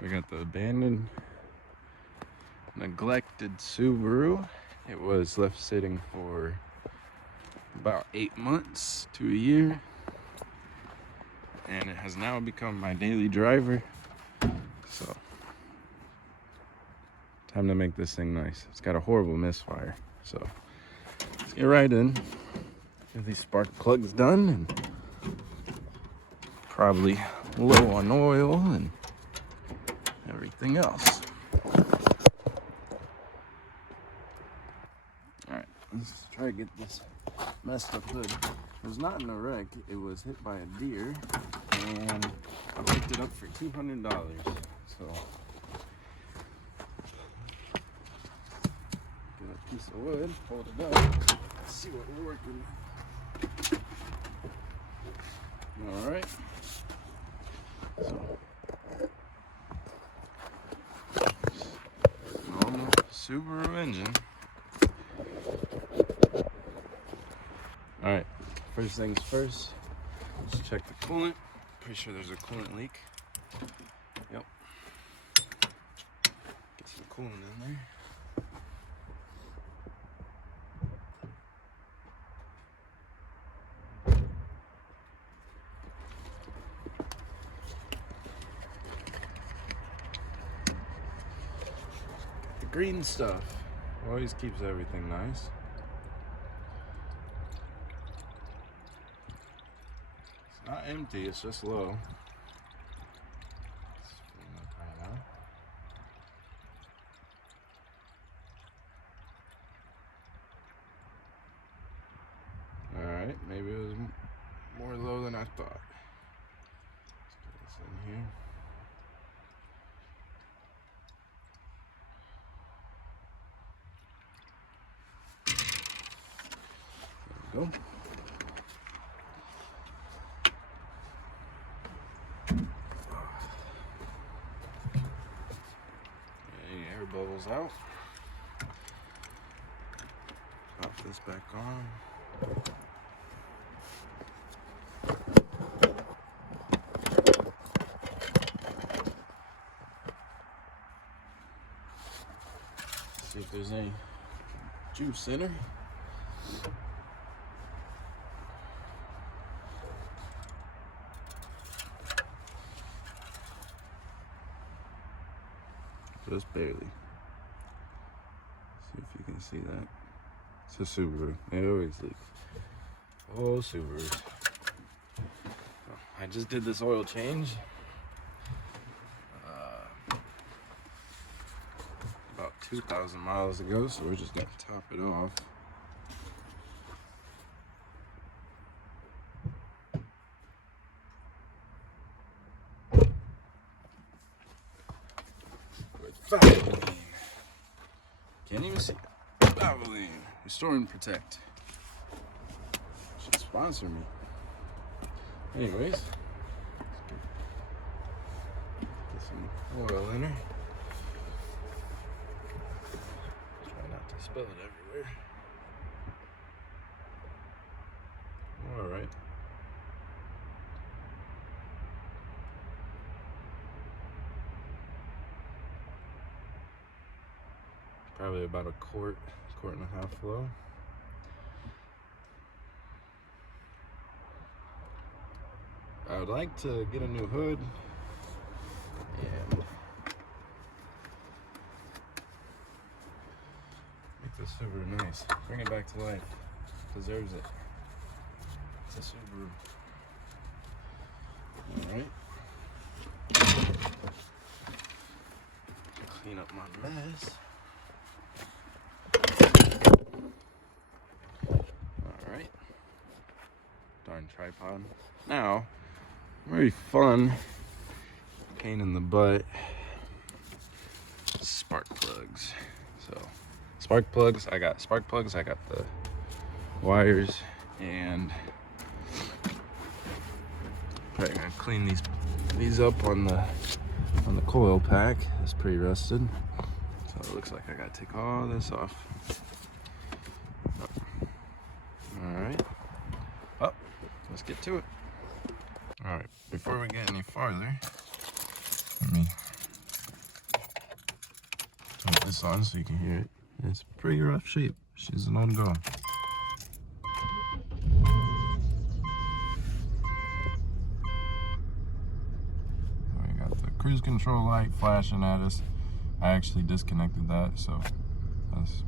We got the abandoned, neglected Subaru. It was left sitting for about 8 months to a year, and it has now become my daily driver. So, time to make this thing nice. It's got a horrible misfire, so let's get right in. Get these spark plugs done, and probably low on oil and everything else. Alright, let's try to get this messed up hood. It was not in a wreck, it was hit by a deer, and I picked it up for $200. So, get a piece of wood, hold it up, let's see what we're working with. Alright. So, normal Subaru engine. Alright, first things first, let's check the coolant. Pretty sure there's a coolant leak. Yep. Get some coolant in there. The green stuff always keeps everything nice. It's not empty, it's just low. Alright, maybe it was more low than I thought. Let's get this in here. There we go. Okay, air bubbles out. Pop this back on. See if there's any juice in her. Just barely. See if you can see that. It's a Subaru. They always leak. Oh, Subarus. I just did this oil change. About 2,000 miles ago, so we're just gonna top it off. With Valvoline. Can't even see it. Valvoline. Restore and protect. Should sponsor me. Anyways. Get some oil in her. Try not to spill it everywhere. Alright. Probably about a quart and a half low. I would like to get a new hood and make this Subaru nice. Bring it back to life. Deserves it. It's a Subaru. Alright. Clean up my mess. Alright. Darn tripod. Now, very fun, pain in the butt, spark plugs. So, spark plugs, I got the wires, and probably gonna clean these up on the coil pack. It's pretty rusted, so it looks like I gotta take all this off. Alright, well, let's get to it. Alright, before we get any farther, let me this on so you can hear it. It's pretty rough shape. She's an old girl. We got the cruise control light flashing at us. I actually disconnected that, so let's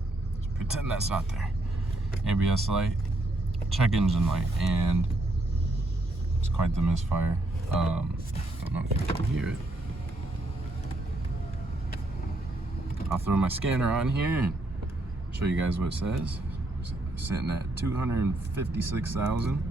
pretend that's not there. ABS light, check engine light, and it's quite the misfire. I don't know if you can hear it. I'll throw my scanner on here and show you guys what it says. It's sitting at 256,000.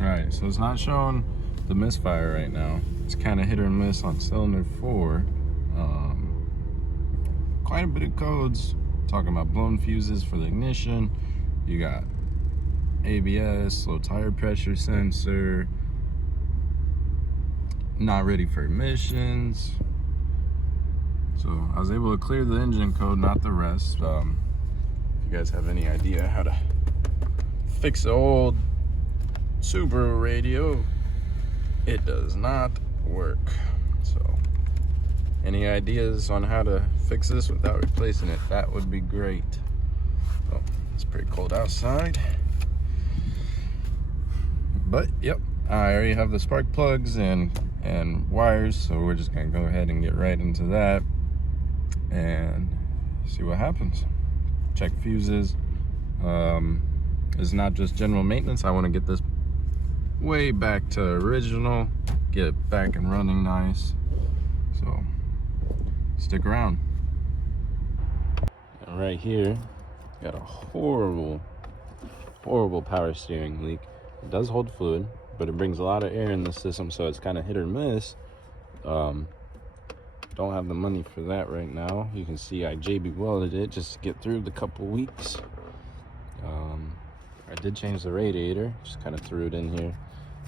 Alright, so it's not showing the misfire right now. It's kind of hit or miss on cylinder 4. Quite a bit of codes talking about blown fuses for the ignition. You got ABS, low tire pressure sensor, not ready for emissions. So I was able to clear the engine code, not the rest. If you guys have any idea how to fix the old Subaru radio, it does not work. So any ideas on how to fix this without replacing it, that would be great. Oh, it's pretty cold outside, but yep, I already have the spark plugs and wires, so we're just gonna go ahead and get right into that and see what happens. Check fuses. It's not just general maintenance. I want to get this way back to original, get it back and running nice. So stick around. And right here, got a horrible power steering leak. It does hold fluid, but it brings a lot of air in the system, so it's kind of hit or miss. Don't have the money for that right now. You can see I JB welded it just to get through the couple weeks. I did change the radiator, just kind of threw it in here.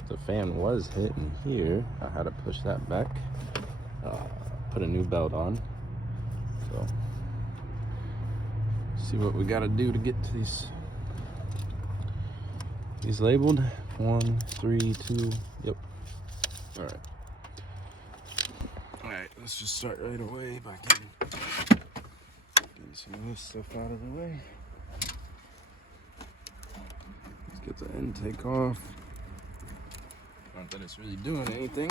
The fan was hitting here. I had to push that back. Put a new belt on. So, see what we got to do to get to these labeled. 1, 3, 2. Yep. All right. All right. Let's just start right away by getting some of this stuff out of the way. Let's get the intake off. Not that it's really doing anything.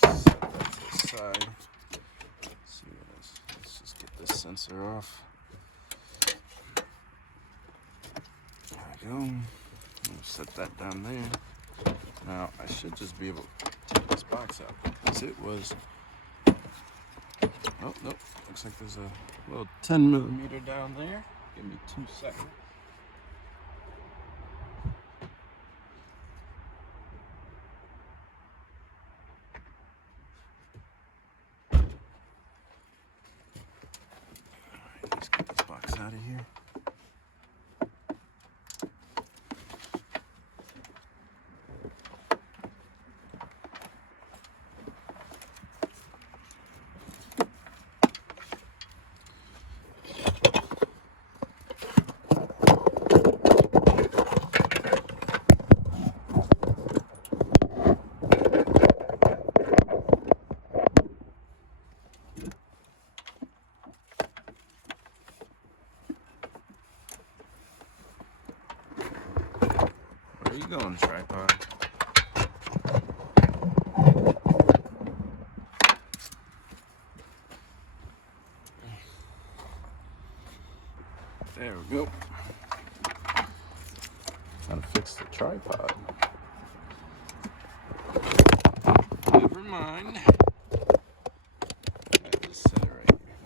Set that to the side. See what else. Let's just get this sensor off. There we go. We'll set that down there. Now I should just be able to take this box out because it was. Oh nope. Looks like there's a little 10mm down there. Give me 2 seconds. Alright, let's get this box out of here. going, tripod? There we go. Gotta fix the tripod. Never mind. I just set it right here.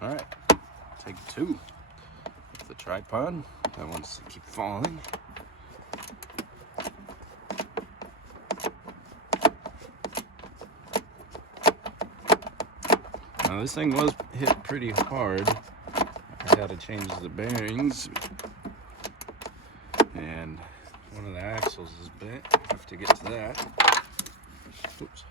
All right, take two. With the tripod that wants to keep falling. Now this thing was hit pretty hard. I had to change the bearings, and one of the axles is bent. I have to get to that. Oops.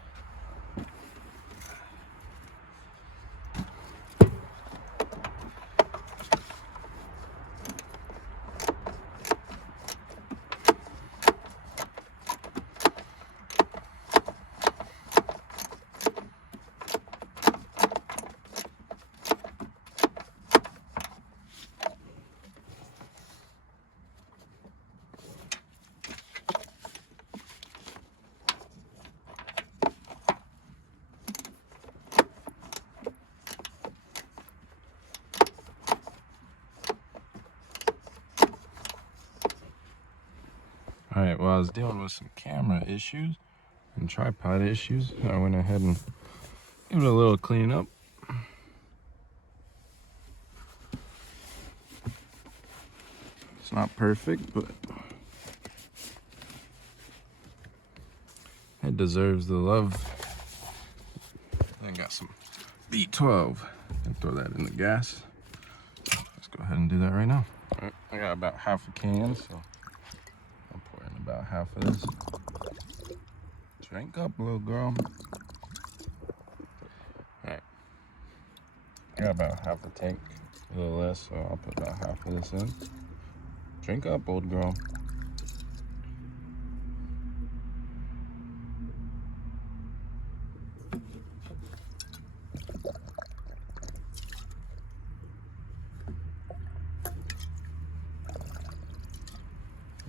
All right, well, I was dealing with some camera issues and tripod issues. I went ahead and gave it a little cleanup. It's not perfect, but it deserves the love. I got some B12. And throw that in the gas. Let's go ahead and do that right now. All right, I got about half a can, so I'll pour in about half of this. Drink up, little girl. All right, I got about half a tank, a little less, so I'll put about half of this in. Drink up, old girl.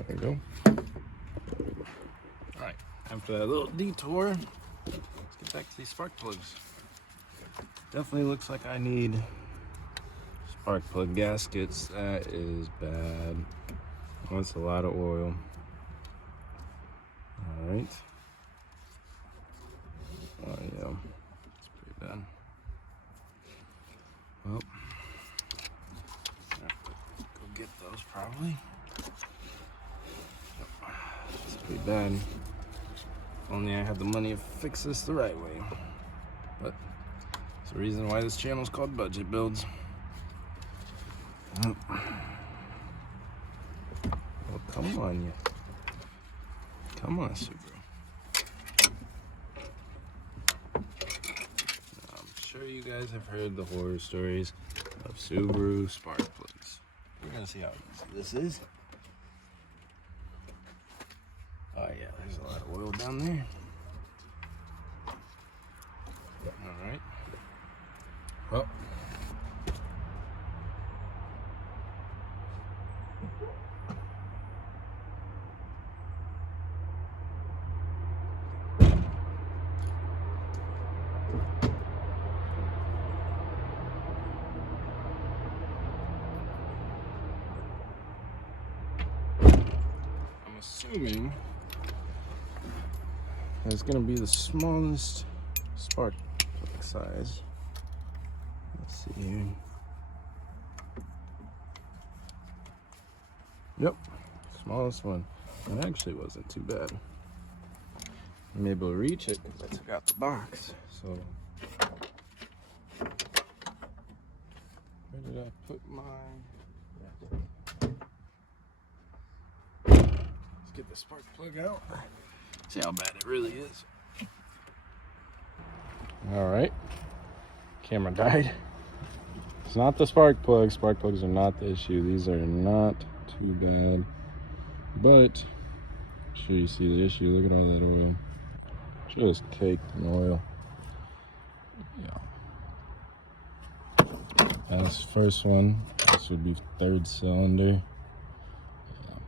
There you go. All right, after that little detour, let's get back to these spark plugs. Definitely looks like I need spark plug gaskets. That is bad. That's a lot of oil. All right. Oh yeah, it's pretty bad. Well, I have to go get those probably. It's pretty bad. If only I had the money to fix this the right way. But it's the reason why this channel is called Budget Builds. Oh, come on, you. Come on, Subaru. I'm sure you guys have heard the horror stories of Subaru spark plugs. We're gonna see how easy this is. Oh yeah, there's a lot of oil down there. All right. Well. I'm assuming it's going to be the smallest spark plug size. Let's see here. Yep, smallest one. It actually wasn't too bad. I'm able to reach it because I took out the box. So, where did I put my... Let's get the spark plug out. See how bad it really is. All right, camera died. It's not the spark plugs. Spark plugs are not the issue. These are not too bad, but I'm sure you see the issue. Look at all that oil. just caked in oil. Yeah. That's the first one. This would be third cylinder. Yeah,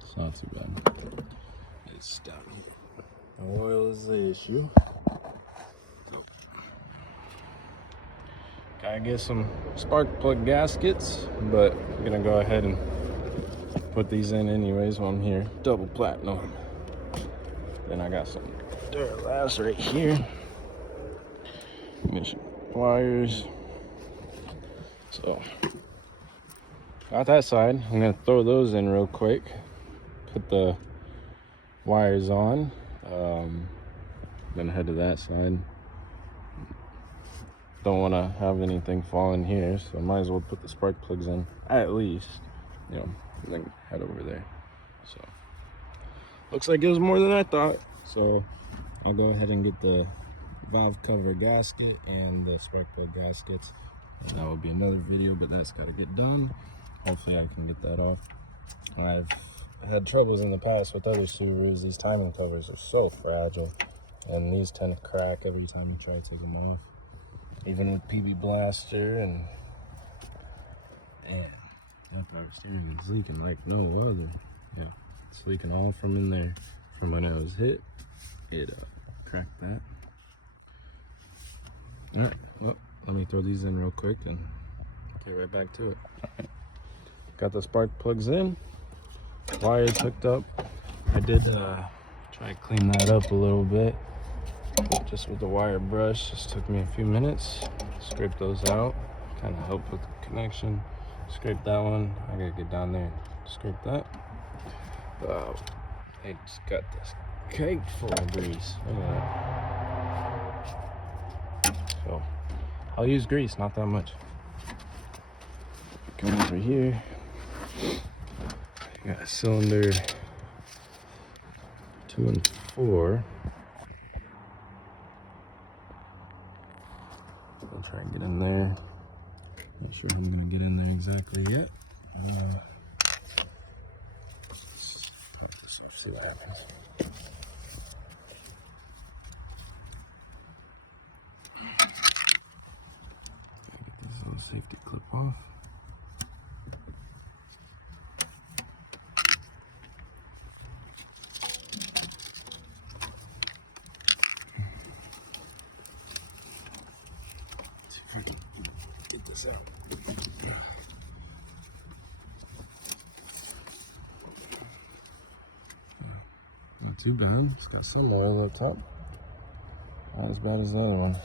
it's not too bad. It's down here. The oil is the issue. Gotta get some spark plug gaskets, but I'm gonna go ahead and put these in anyways while I'm here. Double platinum. Then I got some Duralast right here. Mission wires. So, got that side. I'm gonna throw those in real quick. Put the wires on. Then head to that side. Don't want to have anything fall in here, so I might as well put the spark plugs in at least, you know, and then head over there. So looks like it was more than I thought, so I'll go ahead and get the valve cover gasket and the spark plug gaskets, and that will be another video, but that's got to get done. Hopefully I can get that off. I've had troubles in the past with other Subarus. These timing covers are so fragile, and these tend to crack every time you try to take them off. Even with PB Blaster, and that power steering is leaking like no other. Yeah, it's leaking all from in there. From when it was hit, it cracked that. All right, well, let me throw these in real quick and get right back to it. All right. Got the spark plugs in, wires hooked up. I did try to clean that up a little bit. Just with the wire brush, just took me a few minutes. Scrape those out, kind of help with the connection. Scrape that one. I gotta get down there and scrape that. I just got this cake full of grease. Look at that. So I'll use grease, not that much. Come over here. I got cylinder 2 and 4. I'll try and get in there. Not sure I'm gonna get in there exactly yet. Start this off, see what happens. Get this little safety clip off. See if I can get this out. Not too bad. It's got some oil up top. Not as bad as the other one.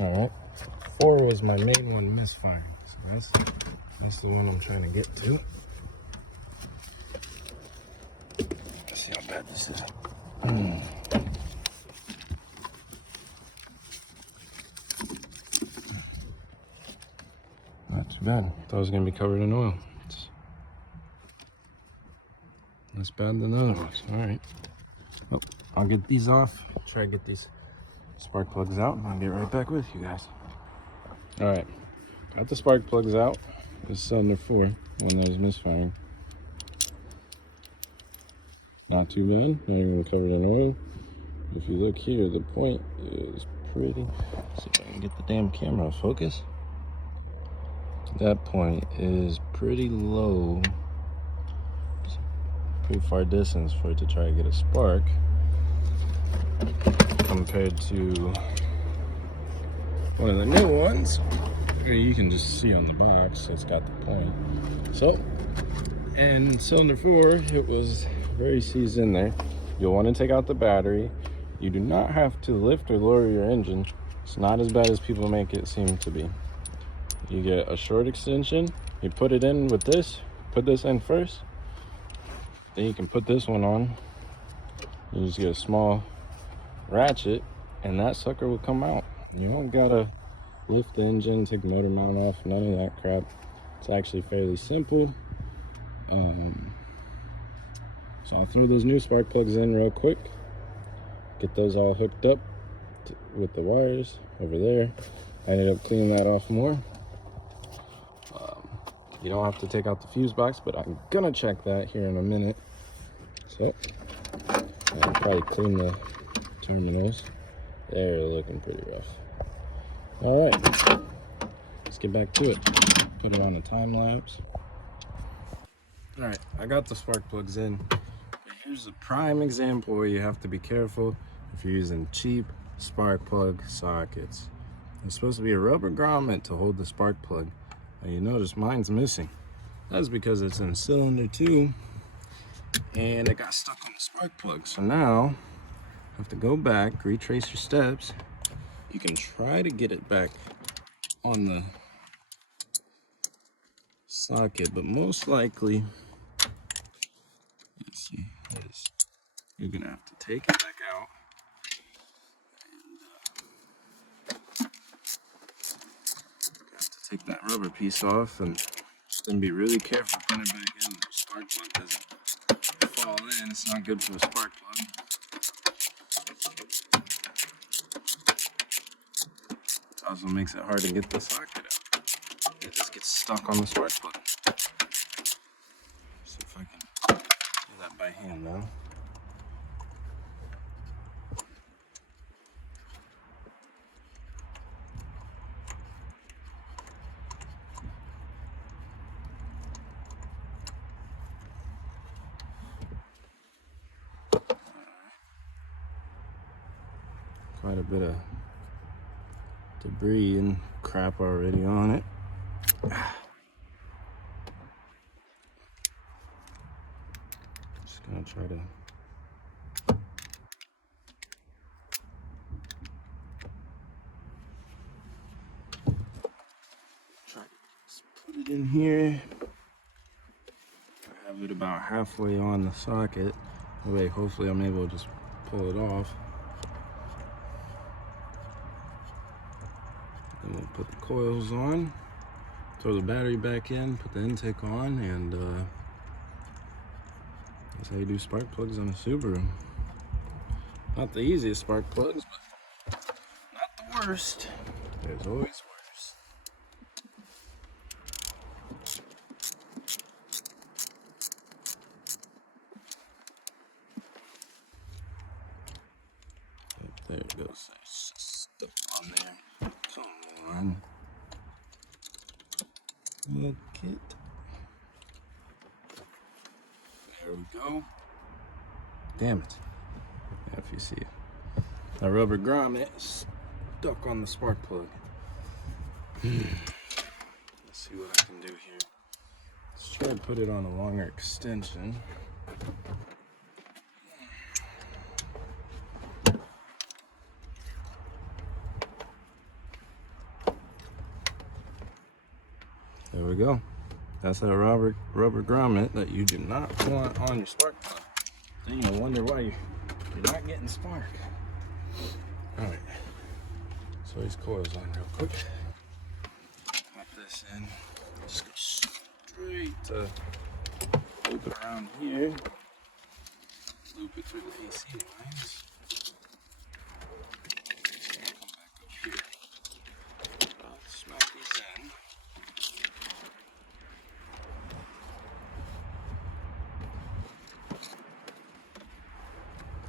Alright. 4 was my main one misfiring. So that's the one I'm trying to get to. Let's see how bad this is. Not too bad. Thought it was gonna be covered in oil. It's less bad than the other ones. Alright. Well, I'll get these off. Try to get these spark plugs out, and I'll get right back with you guys. Alright. Got the spark plugs out. This is cylinder 4 when there's misfiring. Not too bad. Not even covered in oil. If you look here, the point is pretty. Let's see if I can get the damn camera to focus. That point is pretty low. Pretty far distance for it to try to get a spark compared to one of the new ones. You can just see on the box, it's got the point. So, and cylinder 4, it was very seized in there. You'll want to take out the battery. You do not have to lift or lower your engine. It's not as bad as people make it seem to be. You get a short extension, you put it in with this, put this in first, then you can put this one on. You just get a small ratchet and that sucker will come out. You don't gotta lift the engine, take the motor mount off, none of that crap. It's actually fairly simple. So I'll throw those new spark plugs in real quick, get those all hooked up with the wires over there. I ended up cleaning that off more. You don't have to take out the fuse box, but I'm gonna check that here in a minute. So I'll probably clean the terminals. They're looking pretty rough. All right, let's get back to it. Put it on a time lapse. All right, I got the spark plugs in. But here's a prime example where you have to be careful if you're using cheap spark plug sockets. There's supposed to be a rubber grommet to hold the spark plug. Now you notice mine's missing. That's because it's in cylinder 2 and it got stuck on the spark plug. So now you have to go back, retrace your steps. You can try to get it back on the socket, but most likely, let's see, you're gonna have to take it back out and have to take that rubber piece off, and then be really careful putting it back in. The spark plug doesn't fall in. It's not good for the spark plug. Also makes it hard to get the socket out. It just gets stuck on the spark plug. See if I can do that by hand now. Quite a bit of debris and crap already on it. Just gonna try to put it in here. I have it about halfway on the socket. That way, hopefully I'm able to just pull it off. Then we'll put the coils on, throw the battery back in, put the intake on, and that's how you do spark plugs on a Subaru. Not the easiest spark plugs, but not the worst. There's always worse. There it goes. There's stuff on there. Come on. Look it. There we go. Damn it. Yeah, if you see it. That rubber grommet is stuck on the spark plug. Let's see what I can do here. Let's try to put it on a longer extension. There we go. That's that rubber grommet that you do not want on your spark plug. Then you'll wonder why you're not getting spark. Alright. So these coils on real quick. Pop this in. Just go straight to loop it around here. Loop it through the AC lines. Just gonna come back up here. I'll smack these in.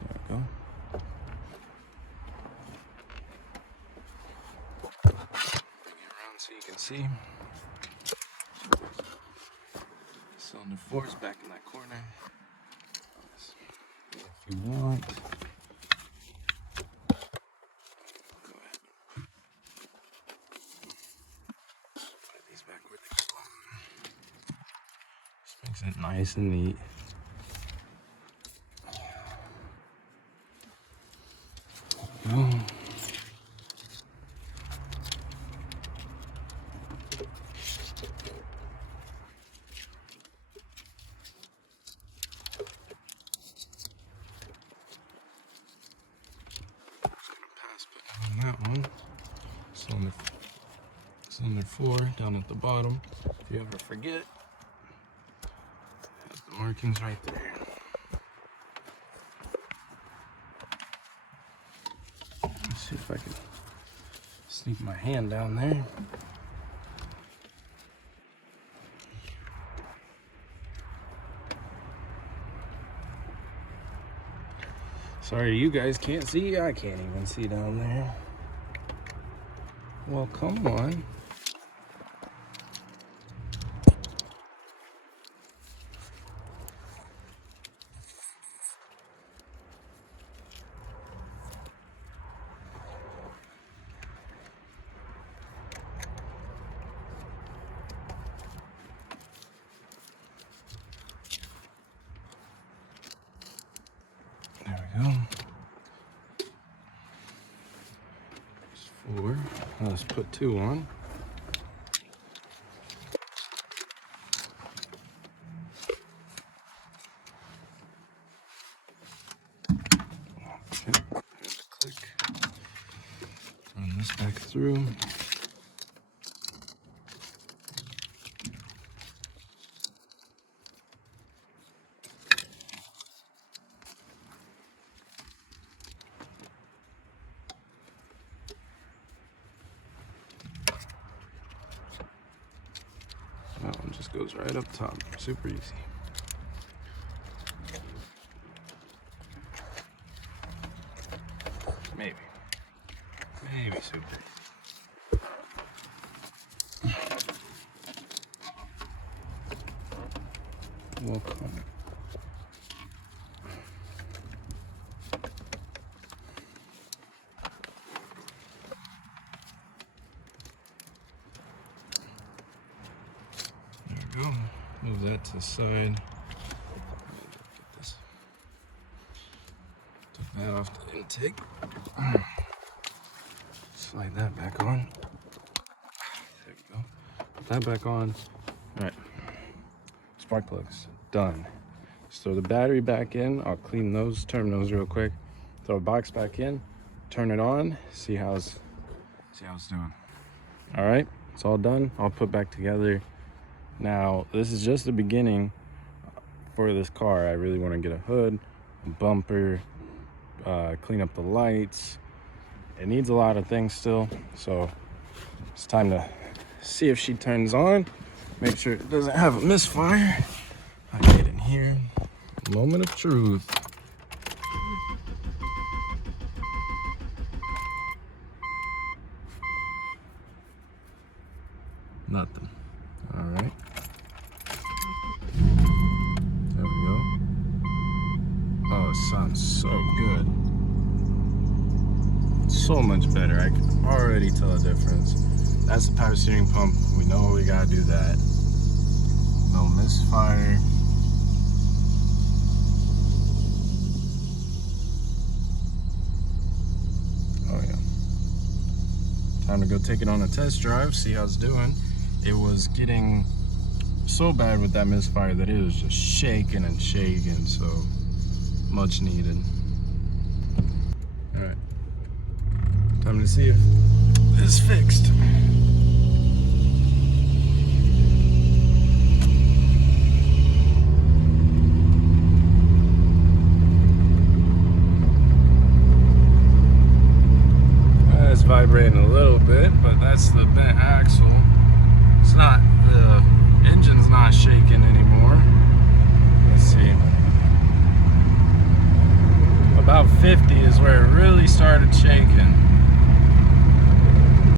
There we go. Bring it around so you can see. Cylinder 4 is back in that corner. If you want, go ahead. Put these back where they belong. Just makes it nice and neat. Go. On that one, cylinder 4 down at the bottom. If you ever forget, it has the markings right there. Let's see if I can sneak my hand down there. Sorry, you guys can't see. I can't even see down there. Well, come on. There we go. There's 4. Let's put 2 on. Okay. Click. Run this back through. That one just goes right up top. Super easy. Maybe. Maybe super easy. Welcome. Go. Move that to the side. Get this. Took that off the intake. Slide that back on. There we go. Put that back on. All right. Spark plugs done. Just throw the battery back in. I'll clean those terminals real quick. Throw a box back in. Turn it on. See how it's doing. All right. It's all done. I'll put back together. Now, this is just the beginning for this car. I really want to get a hood, a bumper, clean up the lights. It needs a lot of things still, so it's time to see if she turns on. Make sure it doesn't have a misfire. I get in here. Moment of truth. Nothing. All right. There we go. Oh, it sounds so good. So much better. I can already tell a difference. That's the power steering pump. We know we gotta do that. No misfire. Oh yeah. Time to go take it on a test drive, see how it's doing. It was getting so bad with that misfire that it was just shaking and shaking, so much needed. All right, time to see if this is fixed. It's vibrating a little bit, but that's the bent axle. It's not, the engine's not shaking anymore. Let's see. About 50 is where it really started shaking.